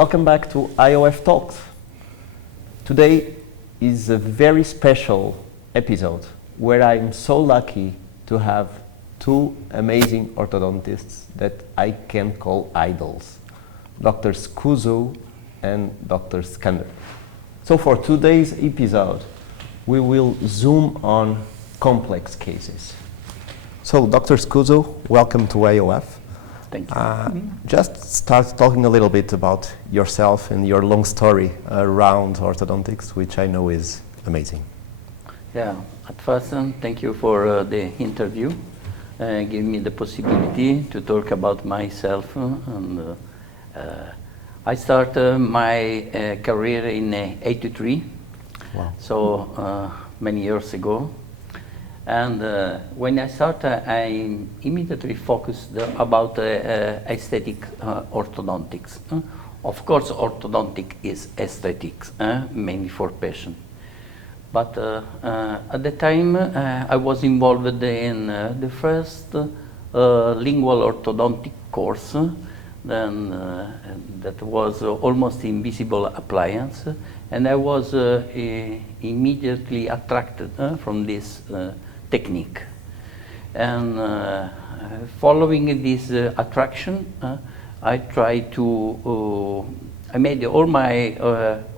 welcome back to IOF Talks. Today is a very special episode where I'm so lucky to have two amazing orthodontists that I can call idols, Dr. Scuzzo and Dr. Skander. So for today's episode, we will zoom on complex cases. So Dr. Scuzzo, welcome to IOF. Thank you. Just start talking a little bit about yourself and your long story around orthodontics, which I know is amazing. Yeah, at first, thank you for the interview, giving me the possibility to talk about myself. I started my career in '83, Wow. so many years ago. And when I started, I immediately focused about aesthetic orthodontics. Of course, orthodontic is aesthetics, mainly for patients. But at the time, I was involved in the first lingual orthodontic course, then that was almost invisible appliance, and I was immediately attracted from this technique. And following this attraction, I tried to, I made all my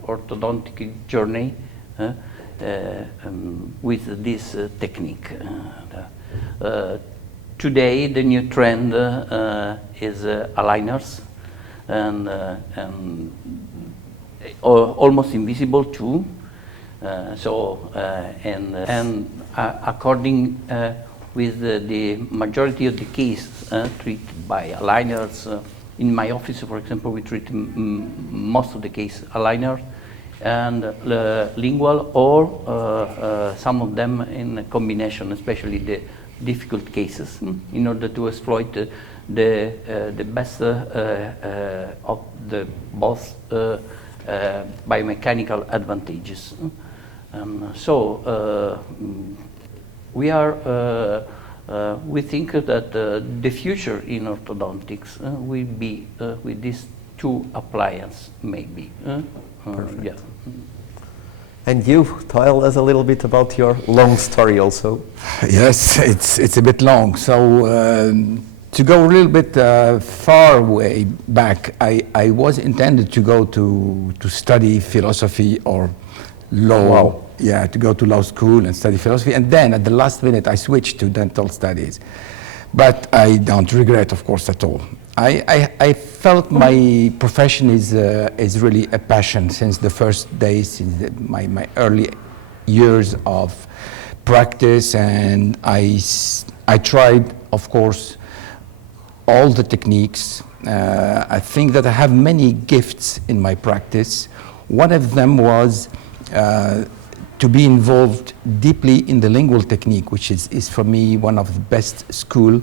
orthodontic journey with this technique. Today, the new trend is aligners, and almost invisible too. According with the majority of the cases treated by aligners, in my office, for example, we treat most of the cases aligner and lingual, or some of them in combination, especially the difficult cases, in order to exploit the best of the both biomechanical advantages. We think that the future in orthodontics will be with these two appliances, maybe. Perfect. Yeah. And you, tell us a little bit about your long story also. Yes, it's a bit long. So to go a little bit far way back, I was intended to go to study philosophy or law. Wow. Yeah, to go to law school and study philosophy, and then at the last minute I switched to dental studies. But I don't regret, of course, at all. I felt my profession is really a passion since the first days, since my early years of practice, and I tried, of course, all the techniques. I think that I have many gifts in my practice. One of them was to be involved deeply in the lingual technique, which is for me one of the best school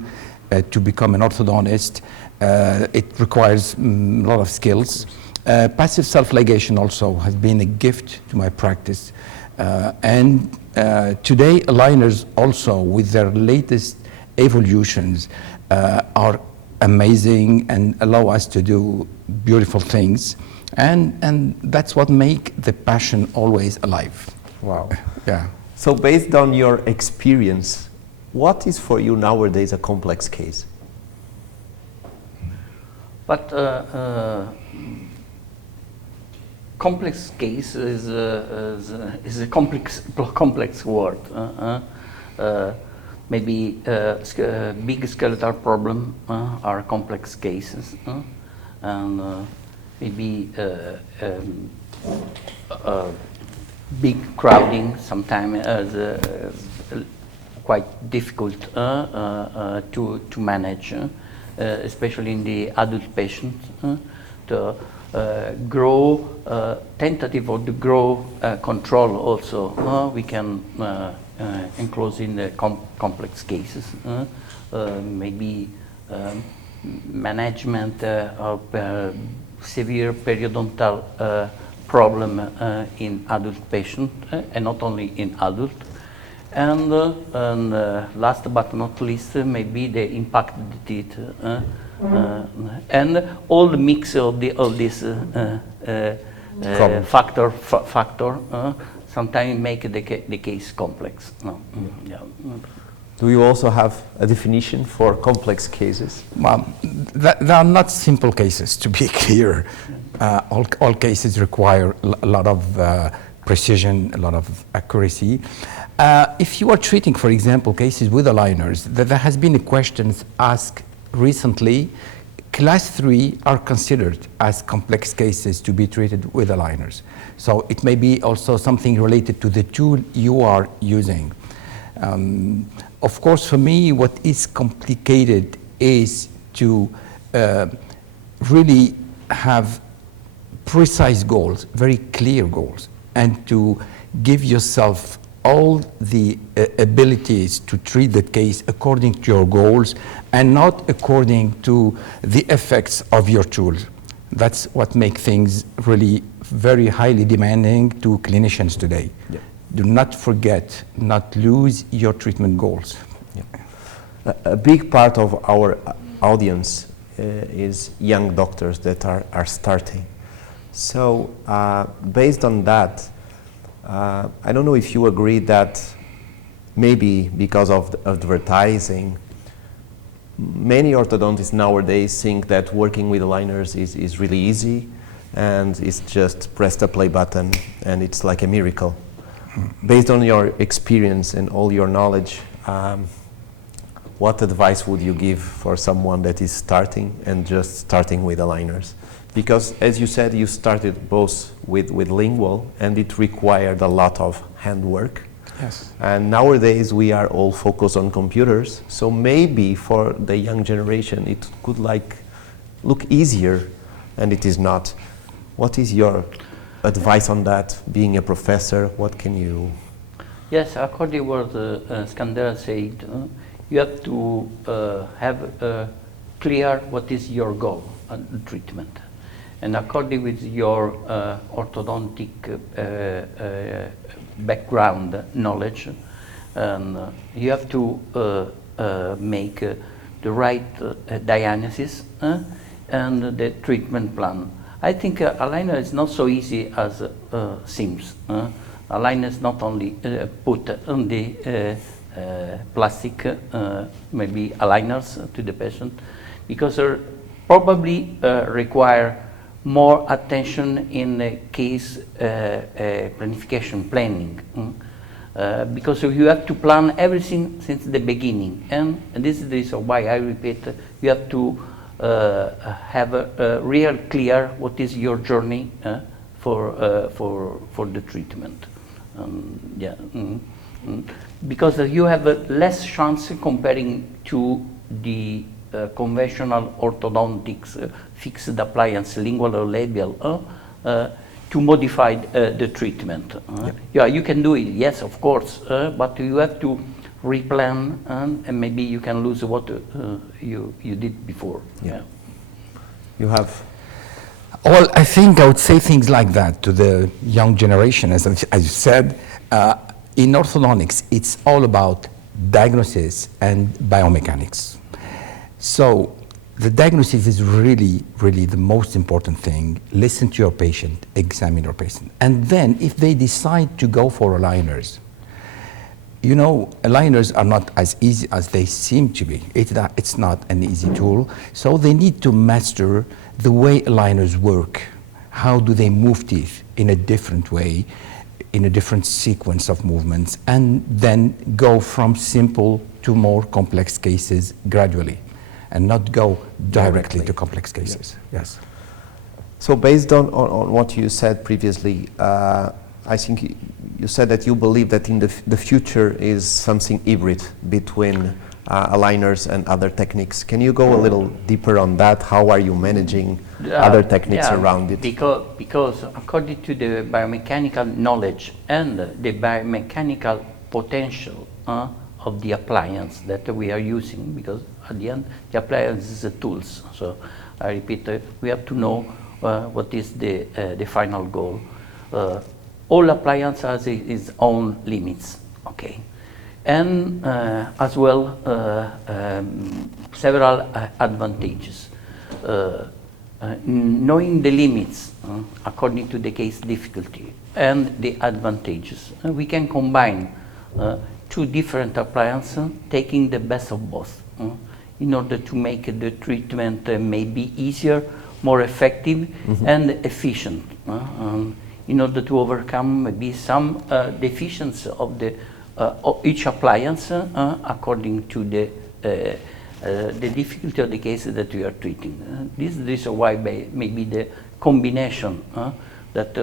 to become an orthodontist. It requires a lot of skills. Passive self-ligation also has been a gift to my practice. And today, aligners also, with their latest evolutions, are amazing and allow us to do beautiful things. And that's what makes the passion always alive. Wow. Yeah. So based on your experience, what is for you nowadays a complex case? But complex case is a complex word. Maybe big skeletal problem are complex cases, and maybe big crowding sometimes is quite difficult to manage, especially in the adult patients. To grow tentative or the grow control also we can enclose in the complex cases. Maybe management of severe periodontal problem in adult patients, and not only in adult. And last but not least, maybe the impact of the teeth and all the mix of this factor sometimes make the case complex. Yeah. Do you also have a definition for complex cases? Well, they are not simple cases, to be clear. All cases require a lot of precision, a lot of accuracy. If you are treating, for example, cases with aligners, there has been a question asked recently. Class 3 are considered as complex cases to be treated with aligners. So it may be also something related to the tool you are using. Of course, for me, what is complicated is to really have precise goals, very clear goals, and to give yourself all the abilities to treat the case according to your goals and not according to the effects of your tools. That's what makes things really very highly demanding to clinicians today. Yeah. Do not forget, not lose your treatment goals. Yeah. A big part of our audience is young doctors that are starting. So based on that, I don't know if you agree that maybe because of the advertising, many orthodontists nowadays think that working with aligners is really easy and it's just press the play button and it's like a miracle. Based on your experience and all your knowledge, what advice would you give for someone that is starting and just starting with aligners? Because as you said, you started both with lingual and it required a lot of handwork. Yes. And nowadays we are all focused on computers, so maybe for the young generation it could look easier, and it is not. What is your advice on that, being a professor? What can you... Yes, according to what Skander said, you have to have clear what is your goal and treatment. And according with your orthodontic background knowledge, you have to make the right diagnosis and the treatment plan. I think aligner is not so easy as seems. Aligner is not only put on the plastic, maybe aligners to the patient, because they probably require more attention in the case planification planning, because you have to plan everything since the beginning, and this is the reason why I repeat, you have to have a real clear what is your journey for the treatment. Because you have less chance comparing to the conventional orthodontics, fixed appliance, lingual or labial, to modify the treatment. Yeah, you can do it, yes, of course, but you have to replan, and maybe you can lose what you did before. Yeah. You have... Well, I think I would say things like that to the young generation. As you said, in orthodontics, it's all about diagnosis and biomechanics. So the diagnosis is really, really the most important thing. Listen to your patient, examine your patient. And then if they decide to go for aligners, you know, aligners are not as easy as they seem to be. It's not an easy tool. So they need to master the way aligners work. How do they move teeth in a different way, in a different sequence of movements, and then go from simple to more complex cases gradually, and not go directly to complex cases. Yes. So based on what you said previously, I think you said that you believe that in the future is something hybrid between aligners and other techniques. Can you go a little deeper on that? How are you managing other techniques around it? Because according to the biomechanical knowledge and the biomechanical potential of the appliance that we are using, because at the end the appliance is the tools. So I repeat, we have to know what is the final goal. All appliance has its own limits, okay, and as well several advantages. knowing the limits according to the case difficulty and the advantages, we can combine two different appliances, taking the best of both, in order to make the treatment maybe easier, more effective, and efficient, in order to overcome maybe some deficiency of each appliance according to the difficulty of the cases that we are treating. This is the reason why maybe the combination that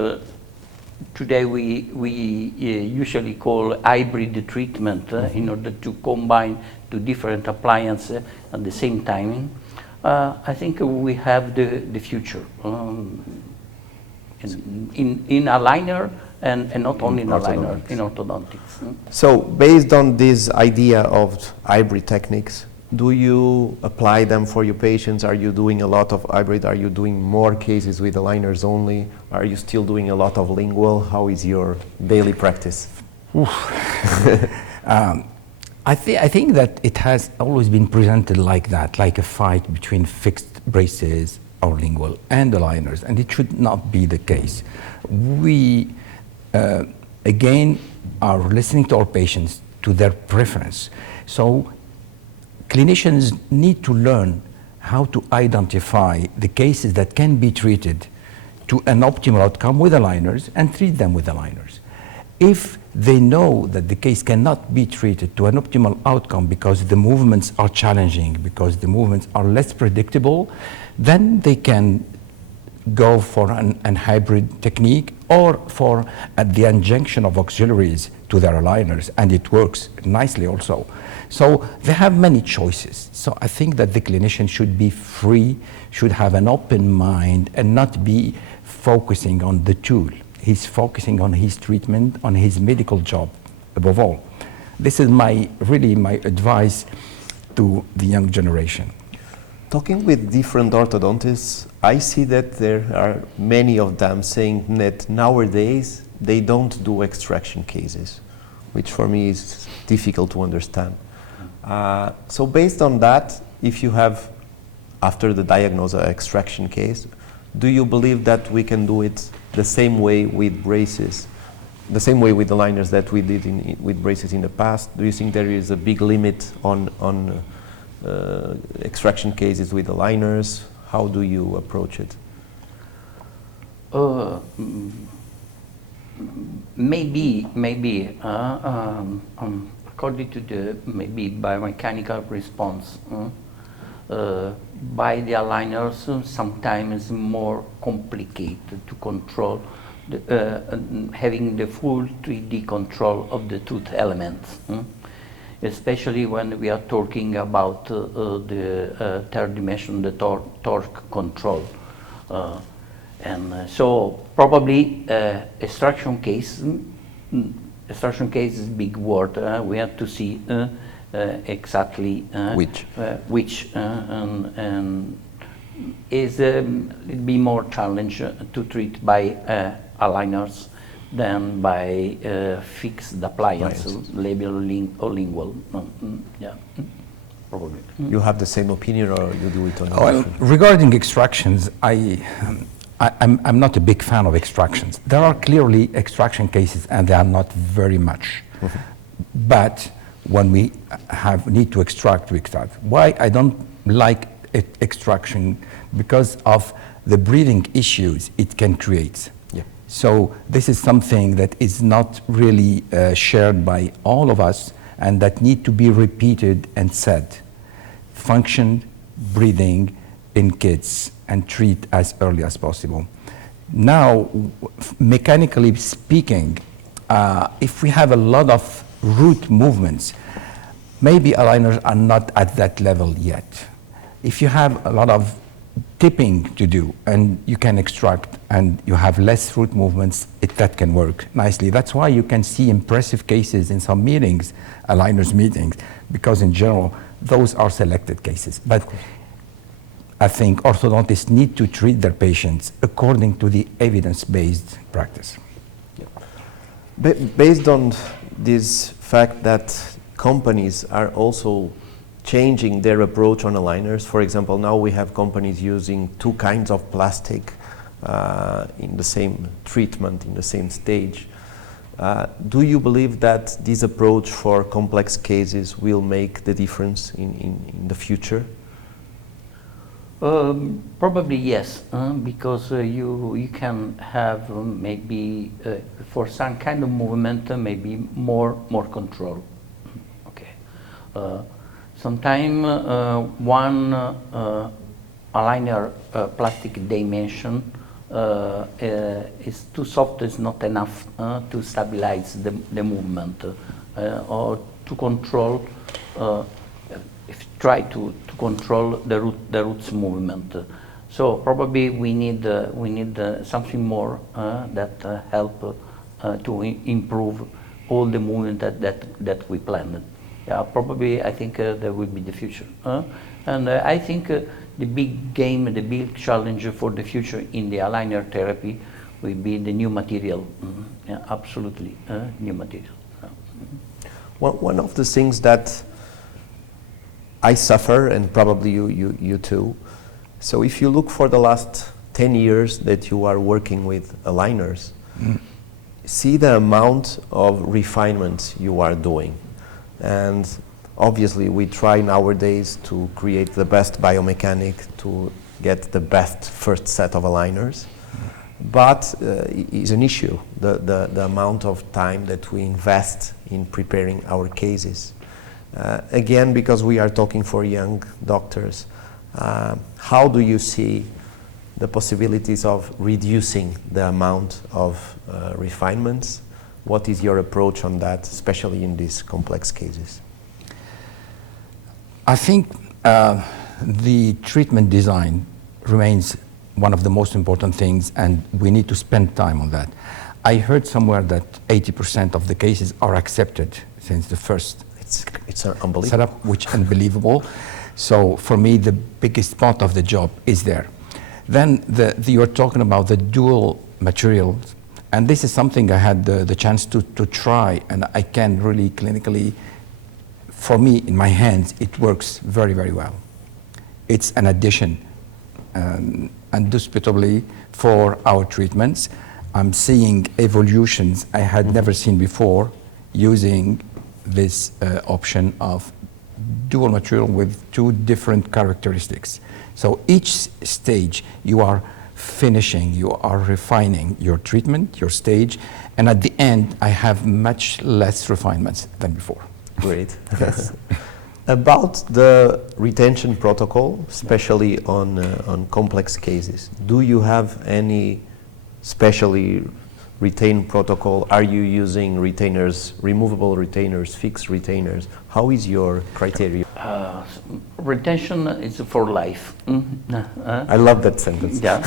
today we usually call hybrid treatment in order to combine two different appliances at the same time. I think we have the future in aligner and not only in aligner, in orthodontics. So based on this idea of hybrid techniques, do you apply them for your patients? Are you doing a lot of hybrid? Are you doing more cases with aligners only? Are you still doing a lot of lingual? How is your daily practice? I think that it has always been presented like that, like a fight between fixed braces or lingual and aligners, and it should not be the case. We, again, are listening to our patients, to their preference. So clinicians need to learn how to identify the cases that can be treated to an optimal outcome with aligners and treat them with aligners. If they know that the case cannot be treated to an optimal outcome because the movements are challenging, because the movements are less predictable, then they can go for an hybrid technique or for the injection of auxiliaries to their aligners, and it works nicely also. So they have many choices. So I think that the clinician should be free, should have an open mind, and not be focusing on the tool. He's focusing on his treatment, on his medical job, above all. This is really my advice to the young generation. Talking with different orthodontists, I see that there are many of them saying that nowadays they don't do extraction cases, which for me is difficult to understand. So based on that, if you have, after the diagnosis, an extraction case, do you believe that we can do it the same way with braces, the same way with aligners that we did with braces in the past? Do you think there is a big limit on extraction cases with aligners? How do you approach it? Maybe according to the maybe biomechanical response by the aligners, sometimes more complicated to control, having the full 3D control of the tooth elements, especially when we are talking about the third dimension, the torque control. And so probably extraction case is big word. We have to see exactly which and is be more challenge to treat by aligners than by fixed appliance, label or lingual. Yeah, probably. You have the same opinion, or you do it on your own? Regarding extractions, I'm not a big fan of extractions. There are clearly extraction cases, and they are not very much. But when we need to extract, we extract. Why I don't like extraction? Because of the breathing issues it can create. Yeah. So this is something that is not really shared by all of us, and that need to be repeated and said. Function, breathing in kids, and treat as early as possible. Now, mechanically speaking, if we have a lot of root movements, maybe aligners are not at that level yet. If you have a lot of tipping to do and you can extract and you have less root movements, that can work nicely. That's why you can see impressive cases in some meetings, aligners meetings, because in general, those are selected cases. But I think orthodontists need to treat their patients according to the evidence-based practice. Based on this fact that companies are also changing their approach on aligners? For example, now we have companies using two kinds of plastic in the same treatment, in the same stage. Do you believe that this approach for complex cases will make the difference in the future? Probably yes, because you can have maybe for some kind of movement maybe more control. Okay, sometimes one aligner plastic dimension is too soft, is not enough to stabilize the movement or to control. If you try to control the roots movement, so probably we need something more that help to improve all the movement that we planned. Yeah, probably I think there will be the future, and I think the big game, the big challenge for the future in the aligner therapy will be the new material. Yeah, absolutely, new material. One of the things that I suffer, and probably you too. So if you look for the last 10 years that you are working with aligners, see the amount of refinements you are doing. And obviously we try nowadays to create the best biomechanic to get the best first set of aligners. But it's an issue, the amount of time that we invest in preparing our cases. Again, because we are talking for young doctors, how do you see the possibilities of reducing the amount of refinements? What is your approach on that, especially in these complex cases? I think the treatment design remains one of the most important things, and we need to spend time on that. I heard somewhere that 80% of the cases are accepted since the first It's unbelievable setup, which is unbelievable. So for me, the biggest part of the job is there. Then you're talking about the dual materials, and this is something I had the chance to try, and I can really clinically, for me, in my hands, it works very, very well. It's an addition, indisputably, for our treatments. I'm seeing evolutions I had never seen before using this option of dual material with two different characteristics. So each stage you are finishing, you are refining your treatment, your stage, and at the end I have much less refinements than before. Great. Yes. About the retention protocol, especially on complex cases, do you have any specially retained protocol? Are you using retainers, removable retainers, fixed retainers? How is your criteria? Retention is for life. I love that sentence. Yeah.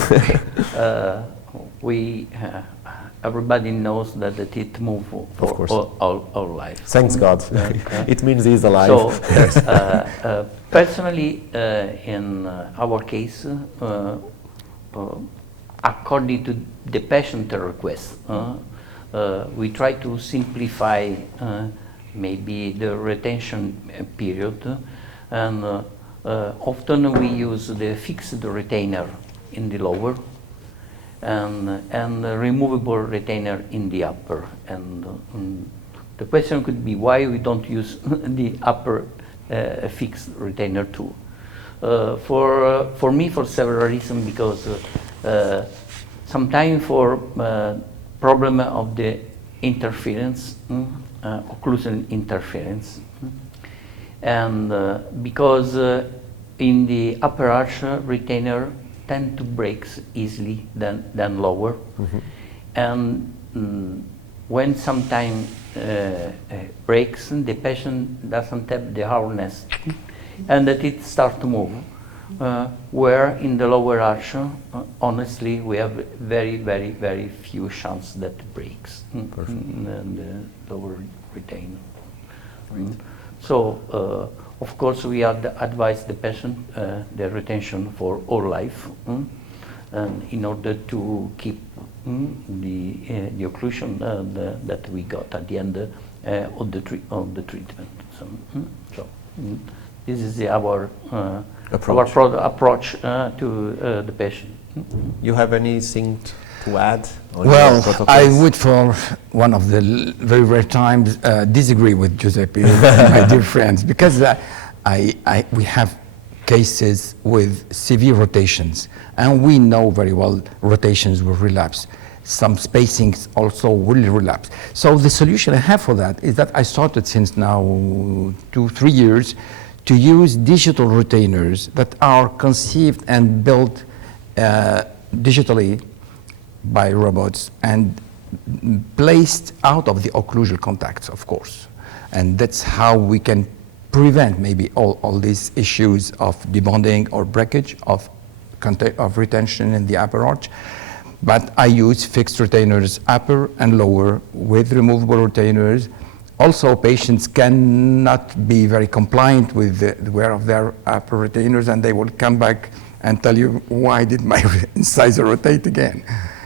Everybody knows that the teeth move for all life. Thanks God. It means he's alive. So, personally, in our case, according to the patient request, we try to simplify maybe the retention period, and often we use the fixed retainer in the lower and removable retainer in the upper. And the question could be why we don't use the upper fixed retainer too. For me, for several reasons, because sometimes for problem of the interference, occlusal interference, and because in the upper arch retainer tend to break easily than lower, and when sometimes breaks, the patient doesn't have the hardness, and that it starts to move. Where in the lower arch, honestly, we have very, very, very few chances that it breaks in the lower retainer. So, of course, we advise the patient the retention for all life, and in order to keep the occlusion that we got at the end of the treatment. So, this is our Approach. approach to the patient. You have anything to add on your Well, protocols? I would, for one of the very rare times, disagree with Giuseppe, my dear friends, because we have cases with severe rotations, and we know very well rotations will relapse. Some spacings also will relapse. So the solution I have for that is that I started since now 2-3 years to use digital retainers that are conceived and built digitally by robots and placed out of the occlusal contacts, of course. And that's how we can prevent maybe all these issues of debonding or breakage of retention in the upper arch. But I use fixed retainers upper and lower with removable retainers. Also, patients cannot be very compliant with the wear of their upper retainers, and they will come back and tell you, why did my incisor rotate again?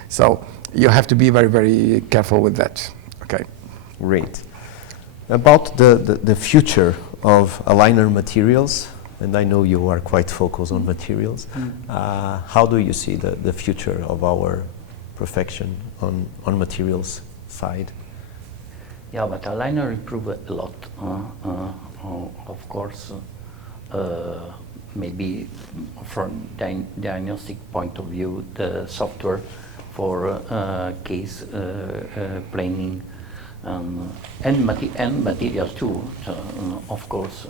So you have to be very, very careful with that. Okay. Great. About the future of aligner materials, and I know you are quite focused on materials, how do you see the future of our profession on materials side? Yeah, but aligner improved a lot. Of course, maybe from diagnostic point of view, the software for case planing and materials too. Of course,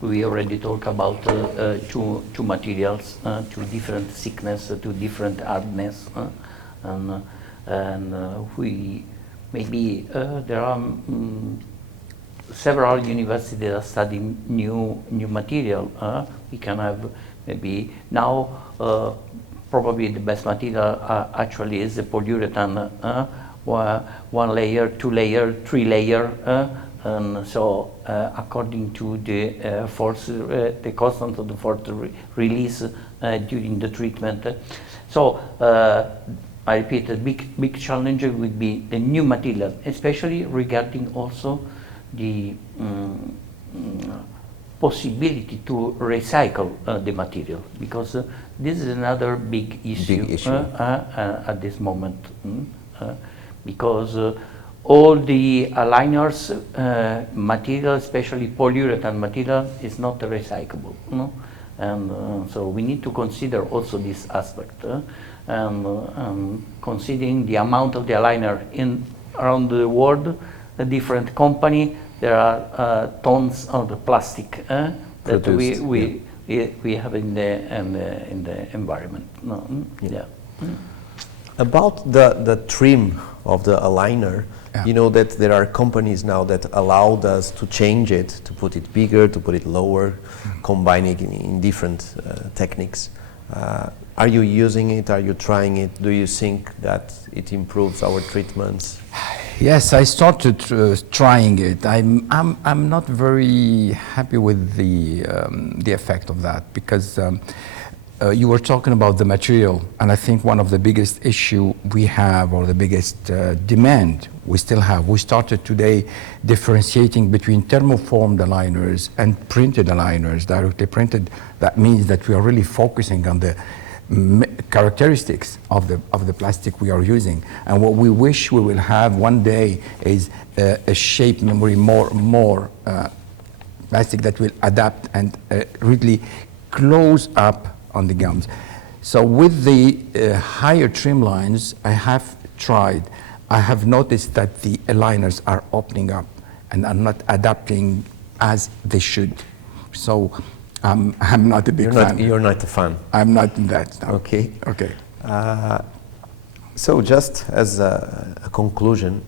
we already talked about two materials, two different thickness, two different hardness, and we maybe there are several universities that are studying new material. We can have maybe now probably the best material actually is the polyurethane, 1 layer, 2 layer, 3 layer, and so according to the force, the constant of the force release during the treatment. So I repeat, the big challenge would be the new material, especially regarding also the possibility to recycle the material, because this is another big issue, at this moment, because all the aligners material, especially polyurethane material, is not recyclable, and so we need to consider also this aspect, and considering the amount of the aligner around the world, the different company, there are tons of the plastic that we have in the environment. Yeah. About the trim of the aligner, you know that there are companies now that allowed us to change it, to put it bigger, to put it lower, combining it in different techniques. Are you using it? Are you trying it? Do you think that it improves our treatments? Yes, I started trying it. I'm not very happy with the effect of that, because you were talking about the material, and I think one of the biggest issue we have, or the biggest demand we still have, we started today differentiating between thermoformed aligners and printed aligners, directly printed. That means that we are really focusing on the characteristics of the plastic we are using, and what we wish we will have one day is a shape memory, more plastic that will adapt and really close up on the gums. So with the higher trim lines I have tried, I have noticed that the aligners are opening up and are not adapting as they should. So I'm not a big fan. You're not a fan. I'm not in that. No. Okay. Okay. So just as a conclusion,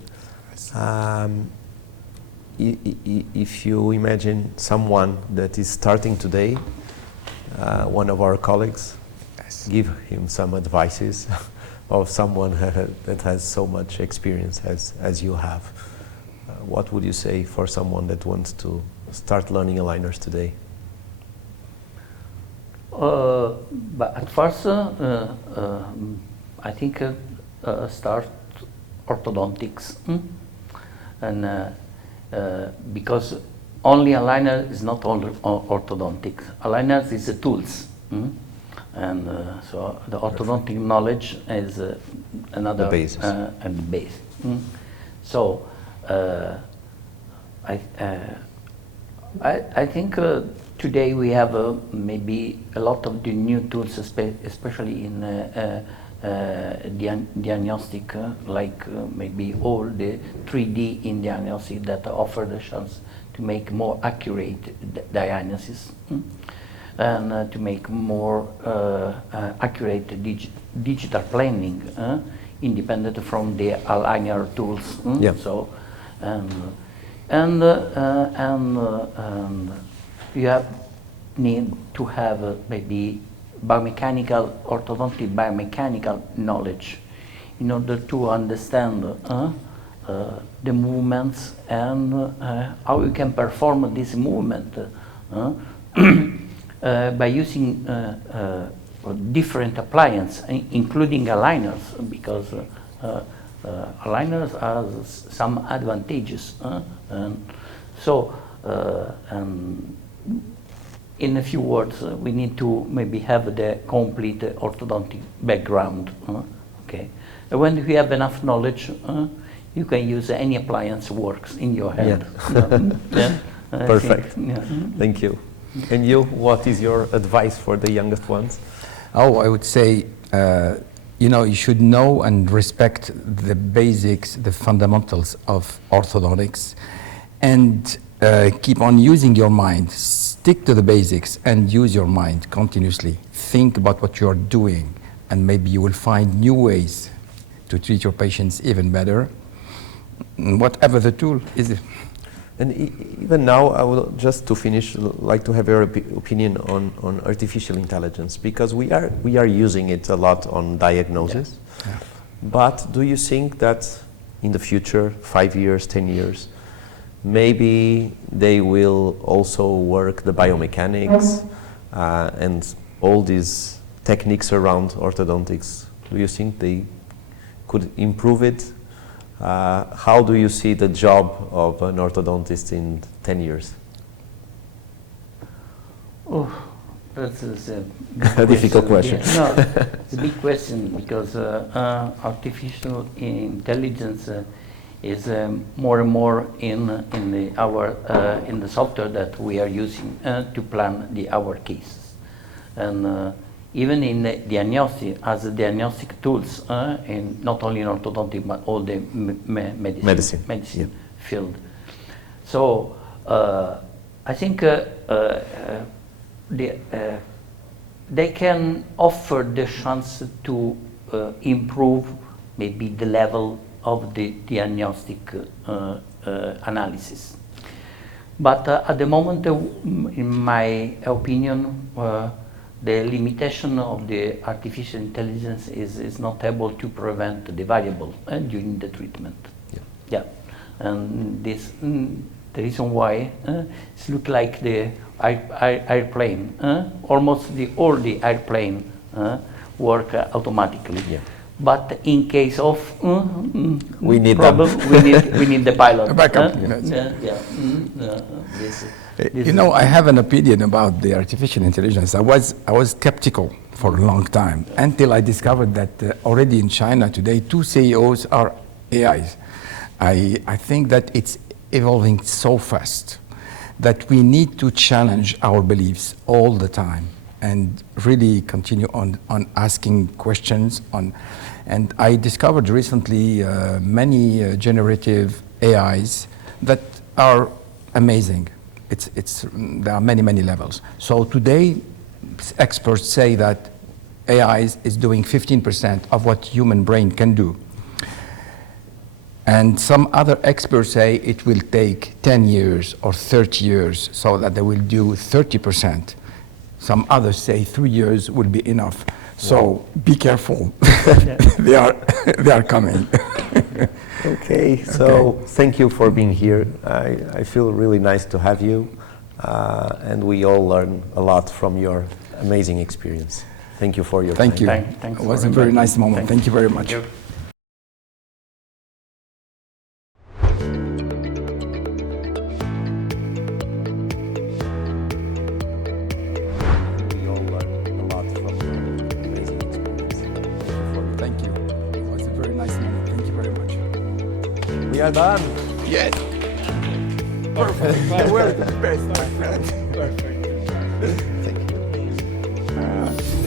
if you imagine someone that is starting today, one of our colleagues, give him some advices of someone that has so much experience as you have. What would you say for someone that wants to start learning aligners today? But at first, I think start orthodontics, and because only aligner is not all orthodontic. Aligners is the tools. And so the orthodontic knowledge is another The basis. and the base. So I think today we have maybe a lot of the new tools, especially in diagnostic, like maybe all the 3D in diagnostic that offer the chance to make more accurate diagnosis. And to make more accurate digital planning, independent from the aligner tools. Yeah. So, and you need to have maybe biomechanical, orthodontic biomechanical knowledge in order to understand the movements and how you can perform this movement. By using different appliances, including aligners, because aligners have some advantages. And so, in a few words, we need to maybe have the complete orthodontic background. Okay. And when you have enough knowledge, you can use any appliance works in your hand. Yeah. Perfect. Thank you. And you, what is your advice for the youngest ones? Oh, I would say, you should know and respect the basics, the fundamentals of orthodontics, and keep on using your mind. Stick to the basics and use your mind continuously. Think about what you're doing, and maybe you will find new ways to treat your patients even better, whatever the tool is. And even now, I would just to finish like to have your opinion on artificial intelligence, because we are using it a lot on diagnosis. Yeah. Yeah. But do you think that in the future, 5 years, 10 years, maybe they will also work the biomechanics and all these techniques around orthodontics? Do you think they could improve it? How do you see the job of an orthodontist in 10 years? Oh, that's a A difficult question. Yeah, no, it's a big question, because artificial intelligence is more and more in the software that we are using to plan our cases, and even in the diagnostic, as diagnostic tools, in not only in orthodontic but all the medicine Yeah. field. So I think they can offer the chance to improve maybe the level of the diagnostic analysis. But at the moment, in my opinion, the limitation of the artificial intelligence is not able to prevent the variable during the treatment. Yeah. And this the reason why it looks like the airplane, almost all the airplane work automatically. Yeah. But in case of We need problem, we need the pilot. Backup. I have an opinion about the artificial intelligence. I was skeptical for a long time until I discovered that already in China today, 2 CEOs are AIs. I think that it's evolving so fast that we need to challenge our beliefs all the time and really continue on asking questions and I discovered recently many generative AIs that are amazing. There are many levels. So today, experts say that AI is doing 15% of what human brain can do. And some other experts say it will take 10 years or 30 years so that they will do 30%. Some others say 3 years will be enough. So be careful. they are coming. Okay, so thank you for being here. I feel really nice to have you, and we all learn a lot from your amazing experience. Thank you for your time. Thank you. Thanks It was a very nice moment. Thank you very much. Thank you. We are done. Yes. Perfect. Well, the best, my friend. Perfect. Thank you.